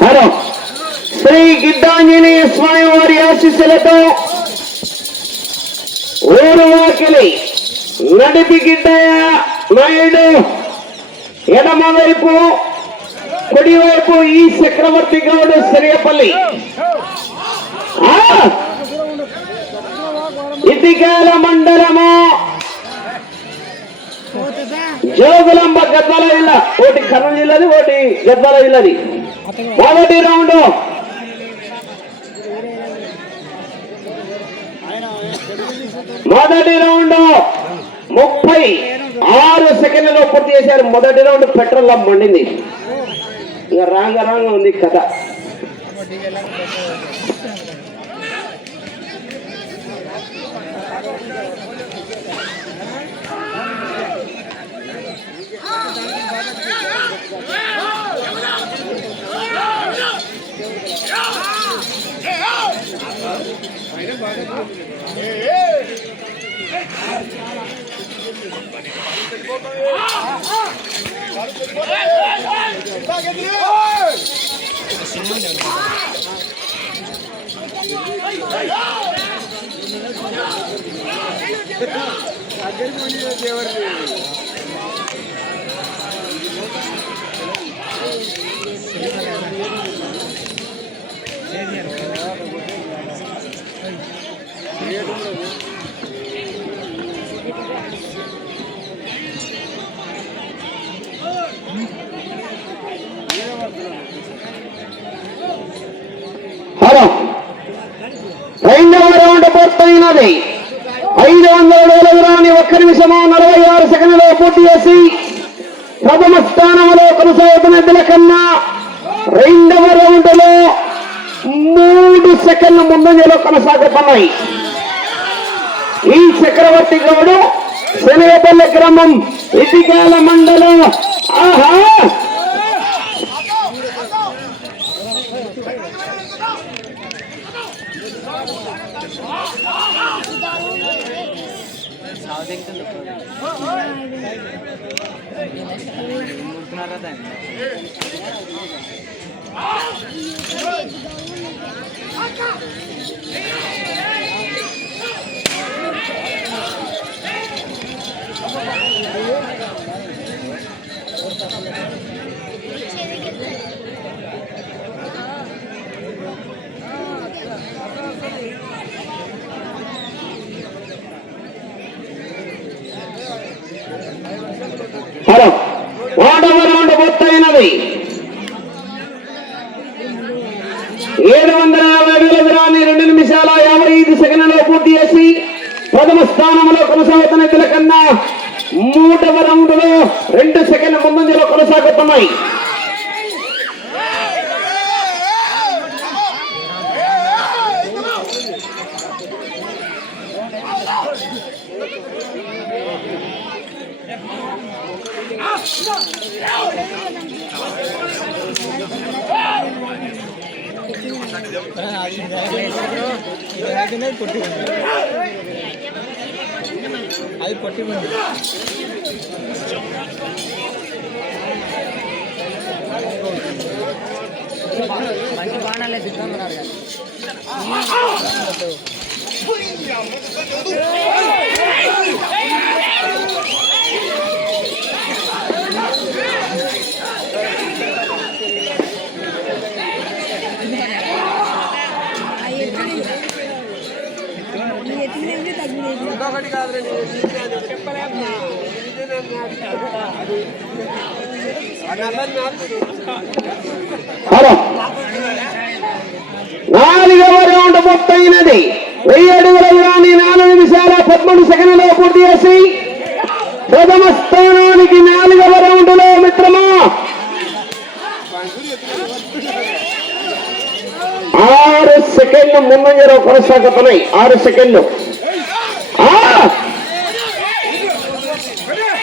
Hello Shri Giddanjaneya స్వామి వారి ఆశీస్సులతో ఊరు వాకిలి నడిపి గిడ్డయ్య నాయుడు. ఎడమ వైపు కుడివైపు ఈ చక్రవర్తి గౌడు సరియపల్లి ఇదిగాల మండలము. జోగులాంబ గద్వాల జిల్లా ఒకటి కర్నూలు జిల్లాది ఒకటి గద్వాల జిల్లాది. మొదటి రౌండ్. మొదటి రౌండ్. ముప్పై ఆరు సెకండ్లలో పూర్తి చేశారు. మొదటి రౌండ్ పెట్రోల్ మండింది ఇక రాంగ రాంగ ఉంది కథ. హలో రెండవ రౌండ్ పూర్తయినది. ఐదు వందల వేల ఒక్క నిమిషము నలభై ఆరు సెకండ్లో పూర్తి చేసి ప్రథమ స్థానంలో కొనసాగుతున్న ఎద్దుల కన్నా రెండవ రౌండ్లో మూడు సెకండ్ల ముందంజలో కొనసాగుతున్నాయి. ఈ చక్రవర్తి గౌడు శనగపల్లి గ్రామం ఇటికాల మండలం. ఆహా! హలో రౌండ్ పూర్తయినది. ఏడు వందల యాభై వేల దూరాన్ని రెండు నిమిషాల యాభై ఐదు సెకండ్లలో పూర్తి చేసి ప్రథమ స్థానంలో కొనసాగుతున్న ఇతర కన్నా మూడవ రౌండ్లో రెండు సెకండ్ల ముందంజలో కొనసాగుతున్నాయి. పొట్టి అది పొట్టి ఉంది మంచి బాణాలే దిగుతున్నారు ఇంకొకటి కాదు హలో. నాలుగవ రౌండ్ పూర్తయినది వెయ్యి అడుగుల దూరాన్ని నాలుగు నిమిషాల పదమూడు సెకండ్లో పూర్తి చేసి ప్రథమ స్థానానికి నాలుగవ రౌండ్లో మిత్రమా? ఆరు సెకండ్లు ముందంజలో కొనసాగుతున్నాయి. ఆరు సెకండ్లు.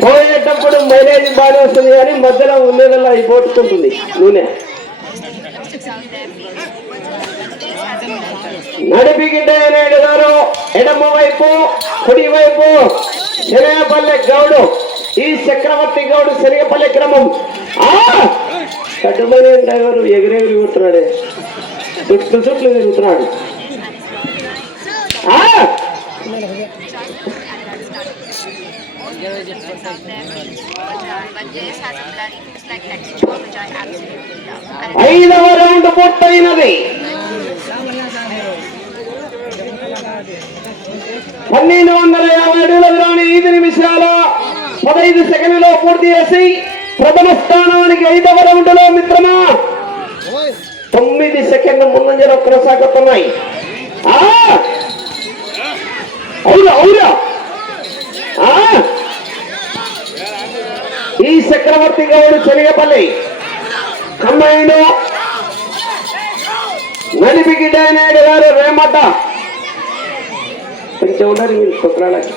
పోయేటప్పుడు మైలేజ్ బాగానే వస్తుంది కానీ మధ్యలో ఉండేదల్లా పోట్టుకుంటుంది నూనె. నడిపి గిడ్డయ్యనాయుడు ఎడమ వైపు కుడి వైపు శనగపల్లె గౌడు ఈ చక్రవర్తి గౌడు శనగపల్లె క్రమం ఆ! కట్టుమని డ్రైవర్ ఎగిరెగిరి కూర్చున్నాడే. చుట్టూ చుట్లు తిరుగుతున్నాడు. ఆ! ఐదవ రౌండ్ పూర్తయినది. పన్నెండు వందల యాభై అడుగుల దూరాన్ని ఐదు నిమిషాల పదహైదు సెకండ్లో పూర్తి చేసి ప్రథమ స్థానానికి ఐదవ రౌండ్లో మిత్రమా? తొమ్మిది సెకండ్ల ముందంజలో కొనసాగుతున్నాయి. చక్రవర్తి గౌడు చెలిగపల్లి కమ్మాయిలో నడిపికి గారు రేమట. కొంచెం ఉండాలి మీరు కుక్కరాలకి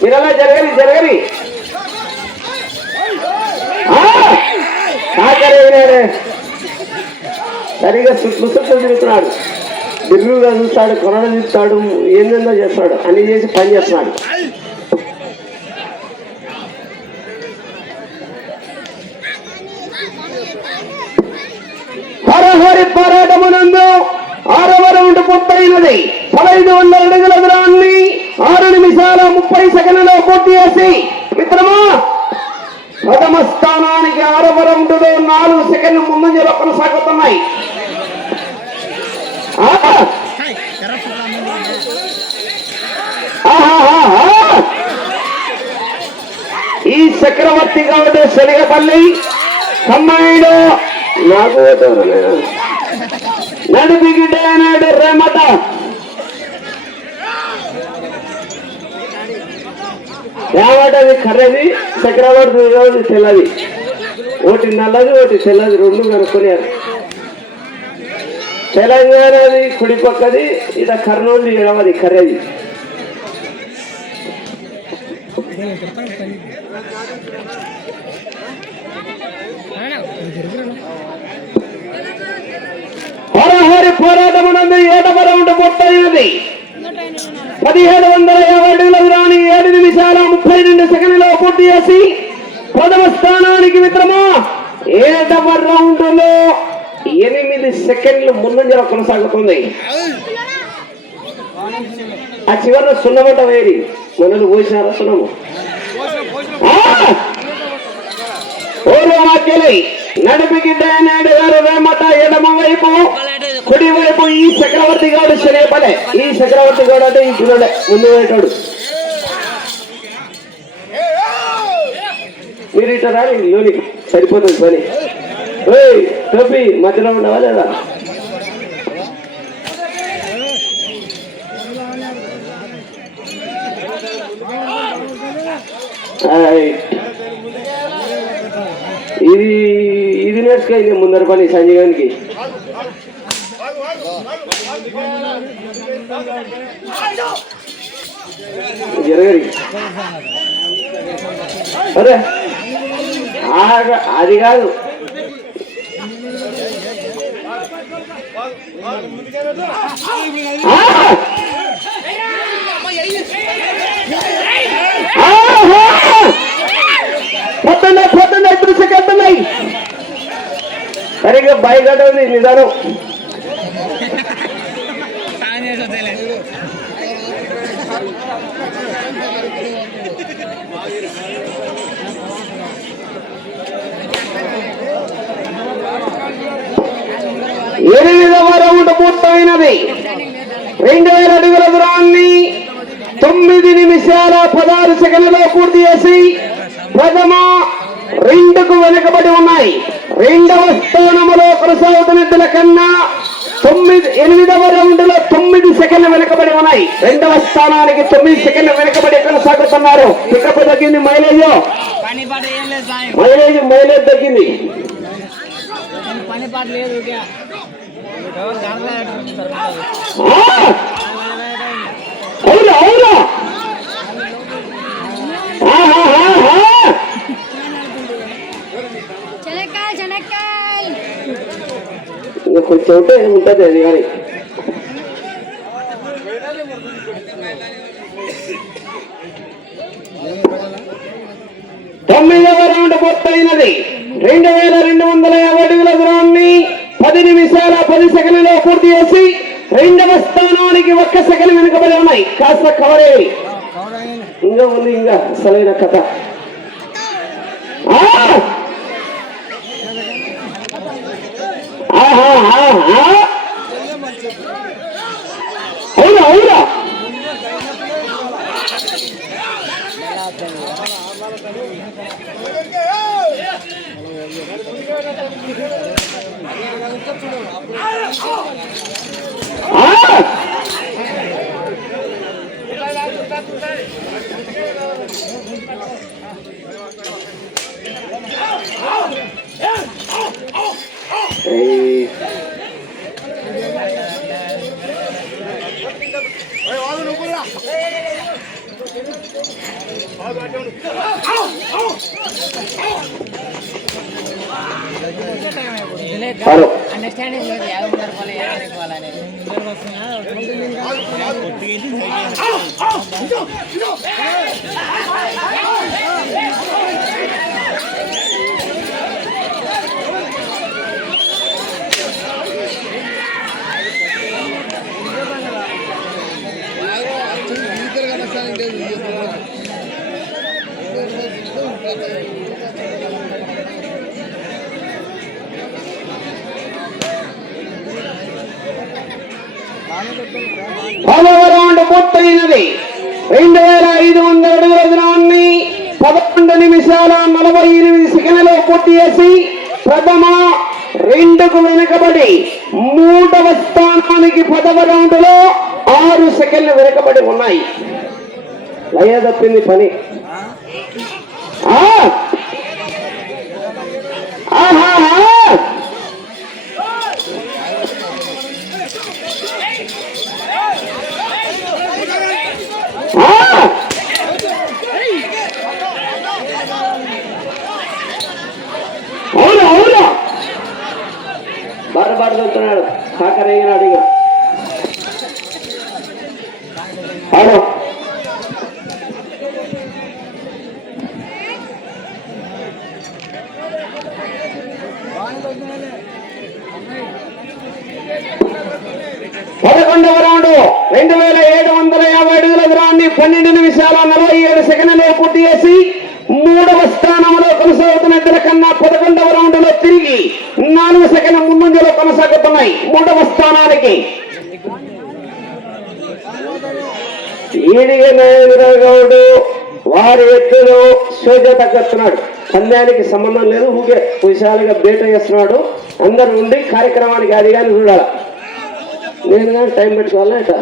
మీరలా జరగని జరగని? సాకరేనాడే సరిగా చుట్లు చుట్టూ తిరుగుతున్నాడు. బిర్రుగా చూస్తాడు కొరడ చూస్తాడు ఏందేందో చేస్తాడు అన్ని చేసి పని చేస్తున్నాడు. హరహరి పోరాటమునందు ఆరవ రౌండ్ పూర్తయినది. పదహైదు వందల అడుగుల దూరాన్ని ఆరు నిమిషాల ముప్పై సెకండ్లో పూర్తి చేసి మిత్రమా ప్రథమ స్థానానికి ఆరవ రౌండ్ నాలుగు సెకండ్లు ముందంజలో కొనసాగుతున్నాయి. ఈ చక్రవర్తి గౌడు శనగపల్లి కమ్మాయిడు నాకు నడిపిగిడ్డ నాడు రేమట. ఏమటది కర్రది? చక్రవర్తి రోజు తెల్లది. ఒకటి నల్లది ఒకటి తెల్లది రెండు కనుక్కున్నారు తెలంగాణది కుడి పక్కది ఇట కర్నూలు ఎడవది కర్రది. హరహరి పోరాటమునందు ఏడవ రౌండ్ పూర్తయినది పూర్తి చేసి ప్రథమ స్థానానికి మిత్రమా ఏడవ రౌండ్లో ఎనిమిది సెకండ్లు ముందంజలో కొనసాగుతుంది. ఆ చివరిలో సున్నమంట వేరి. మనలు పోసినారా సున్నము? ఓరవాక్యలై గారు వేమట ఎడమ వైపు కుడి వైపు ఈ చక్రవర్తి గారు శరీపలే ఈ చక్రవర్తి గారు అంటే ఈ పిల్లడే ముందు పోయేటాడు లీటరా ఇట్లా రాని సరిపోతుంది పని. ఓయ్ టోపీ మధ్యలో ఉండవా లేదా? ఇది ఇది నేర్చుకోండి ముందర పని సంజీవానికి జరగరి అరే ఆగ- అది కాదు ఆ! ఆహా! పోతున్నాయి పోతున్నాయి ఇప్పుడు సెకండ్ సరిగ్గా బయట ఉంది నిదానం ఎనిమిదవ పూర్తయినది రెండు వేల అడుగుల దూరాన్ని తొమ్మిది నిమిషాల పదహారు సెకండ్లలో పూర్తి చేసి ప్రథమ రెండుకు వెనుకబడి ఉన్నాయి. రెండవ స్థానములో కొనసాగుతున్న ఇద్దల కన్నా తొమ్మిది ఎనిమిదవ రౌండ్లో తొమ్మిది సెకండ్లు వెనుకబడి ఉన్నాయి. రెండవ స్థానానికి తొమ్మిది సెకండ్లు వెనుకబడి కొనసాగుతున్నారు. పికప్ తగ్గింది మైలేజ్. మైలేజ్ మైలేజ్ తగ్గింది. అవునా అవునా కొంచెం ఉంటే ఉంటుంది అది కానీ తొమ్మిదవ రౌండ్ పూర్తయినది. రెండు వేల రెండు వందల యాభై అడుగుల దూరాన్ని పది నిమిషాల పది సెకండ్లో పూర్తి చేసి రెండవ స్థానానికి ఒక్క సెకండ్ వెనుకబడి ఉన్నాయి. కాస్త కవరే ఇంకా ఉంది ఇంకా అసలైన కథ. ఆహా, ఆహా. Let's go! హలో అండర్స్టాండింగ్ లేదు యాభై వందల రూపాయలు యాభై రూపాయలు అనేది పదవ పూర్తయినది రెండు వేల ఐదు వందల అడుగుల దినాన్ని పదకొండు నిమిషాల నలభై ఎనిమిది సెకండ్లలో పూర్తి చేసి ప్రథమ రెండుకు వెనుకబడి మూడవ స్థానానికి పదవ రౌండ్లో ఆరు సెకండ్లు వెనుకబడి ఉన్నాయి. లయ తప్పింది పని. ఆహా! బార బార చదువుతున్నాడు సాకరయ్యనాడు ఇక అవును పదకొండవ రౌండ్. రెండు వేల ఏడు వందల యాభై అడుగుల దూరాన్ని పన్నెండు నిమిషాల నలభై ఏడు సెకండ్లో పూర్తి చేసి మూడవ స్థానంలో కొనసాగుతున్న ఇద్దరి కన్నా పదకొండవ రౌండ్లో తిరిగి నాలుగు సెకండ్ల ముందంజలో కొనసాగుతున్నాయి. మూడవ స్థానానికి. ఈడిగ నాగేంద్రరావు గౌడు వారి ఎత్తులో సోజ తగ్గస్తున్నాడు పందానికి సంబంధం లేదు ఊకే విశాలంగా బేట చేస్తున్నాడు. అందరు ఉండి కార్యక్రమానికి అది కానీ చూడాలి? నేను కానీ టైం పెట్టుకోవాలా ఇట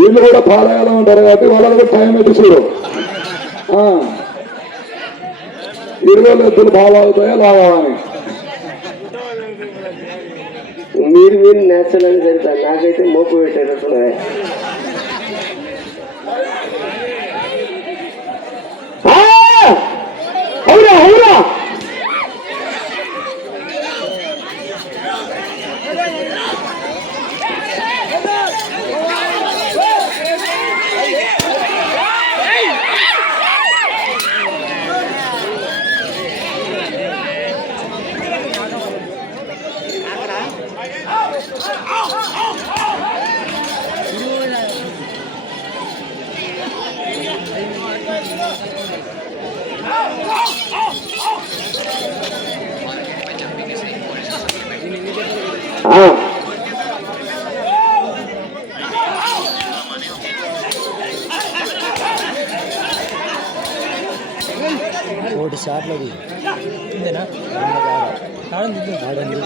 వీళ్ళు కూడా పాలయాలో అంటారు కాబట్టి వాళ్ళకి కూడా టైం అయితే చూడు. ఇరవై ఎద్దులు బాగా అవుతాయా లాగా అని. మీరు మీరు నేచురల్ అని తెలుసా నాకైతే మోపు పెట్టారు అసలు అవునా అవునా ఆ. ఒకటి షాట్లు అది ఇంతేనా ఆడండి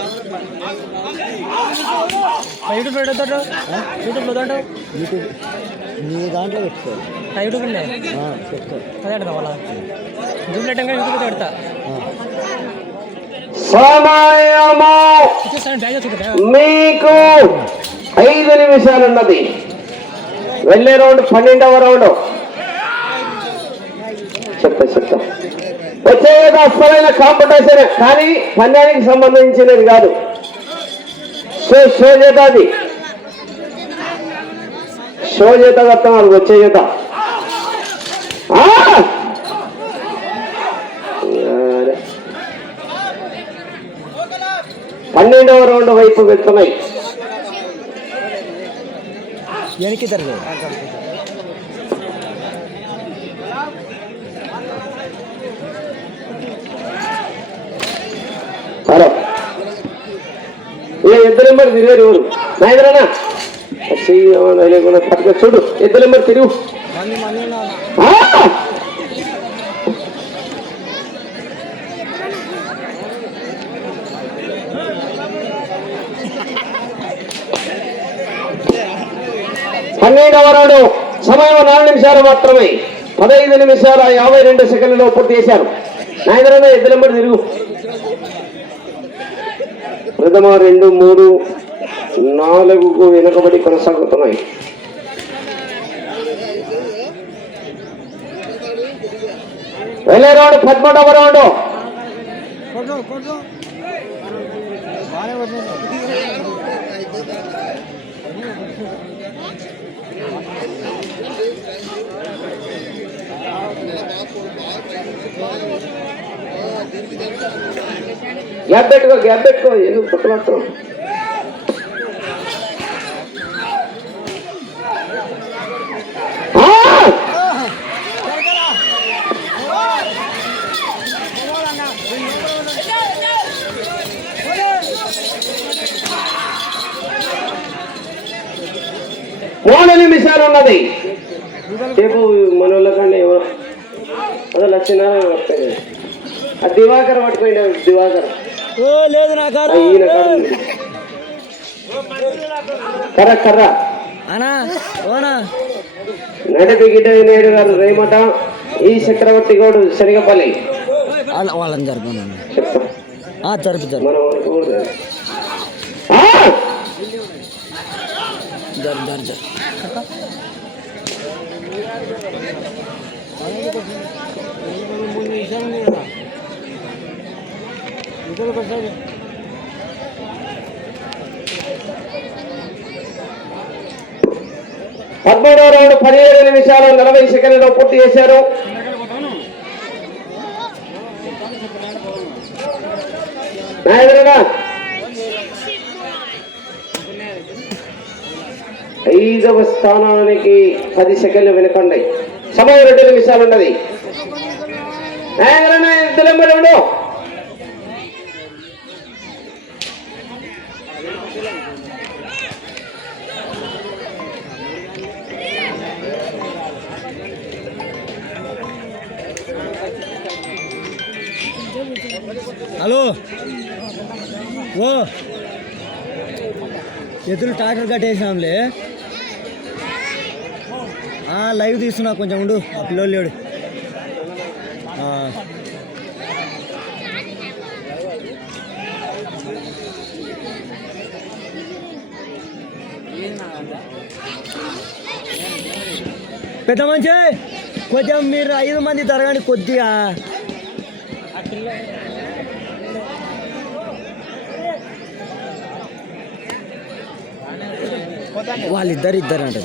యూట్యూబ్ పెడతాడు యూట్యూబ్ పెడతాడు యూట్యూబ్. నీ దాంట్లో పెట్టుకో. యూట్యూబ్ పెట్టుకో. అదే అడదా వాళ్ళ జూమ్ లెట్టంగా యూట్యూబ్ పెడతా. సమయము మీకు ఐదు నిమిషాలు ఉన్నది వెళ్ళే రౌండ్ పన్నెండవ రౌండ్. చెప్తా చెప్తా. వచ్చే ఏదో అసలైన కాంపిటీషన్ కానీ పందానికి సంబంధించినది కాదు. షో షో చేత అది. షో చేత కడతాం అది వచ్చే చేత. పన్నెండవ రౌండ్ వైపు వెళ్తున్నాయి. వెనక్కి తిరగదు ఇద్దరు నెంబర్ తిరిగారు ఎవరు? నాయనరానా? లేకుండా చూడు ఇద్దరు నెంబర్ తిరుగు మంది మంది ఉన్నారు. ఆ! పన్నెండవ రౌండ్. సమయం నాలుగు నిమిషాలు మాత్రమే. పదహైదు నిమిషాల యాభై రెండు సెకండ్లలో పూర్తి చేశారు. నాయన ఇద్దరు నెంబర్ తిరుగు. ప్రథమ రెండు మూడు నాలుగుకు వెనుకబడి కొనసాగుతున్నాయి. వెళ్ళే రౌండ్ పద్మూడవ రౌండ్. కొట్టు గ్యాప్ పెట్టుకో గ్యాప్ పెట్టుకో ఎందుకు పక్కన నిమిషాలు ఉన్నది. రేపు మన వాళ్ళకండి ఎవరు? అదే లక్ష్మీనారాయణ వస్తాయి ఆ దివాకర్ పట్టుకోండి దివాకర్. ఓ లేదు ఈయన. కర్ర కర్ర. నడపి గిడ్డ గారు రేమట. ఈ చక్రవర్తి గౌడు శనగపల్లి. వాళ్ళ వాళ్ళని జరుపు జరుపు. అనుకోకూడదు పదమూడవ రౌండ్ పదిహేడు నిమిషాలు నలభై సెకండ్లో పూర్తి చేశారు. నాయకుడా ఐదవ స్థానానికి పది సెకండ్లు వెనుకండి. సమయం రెండు నిమిషాలు ఉన్నది. తెలంగాణ హలో. ఓ. ఎదురు ట్రాక్టర్ కట్టేసాంలే లైవ్ తీస్తున్నా కొంచెం ఉండు. ఆ పిల్లోడు లేడు. పెద్ద మంచి కొంచెం మీరు ఐదు మంది తరగండి కొద్దిగా. వాళ్ళిద్దరు ఇద్దరు అంట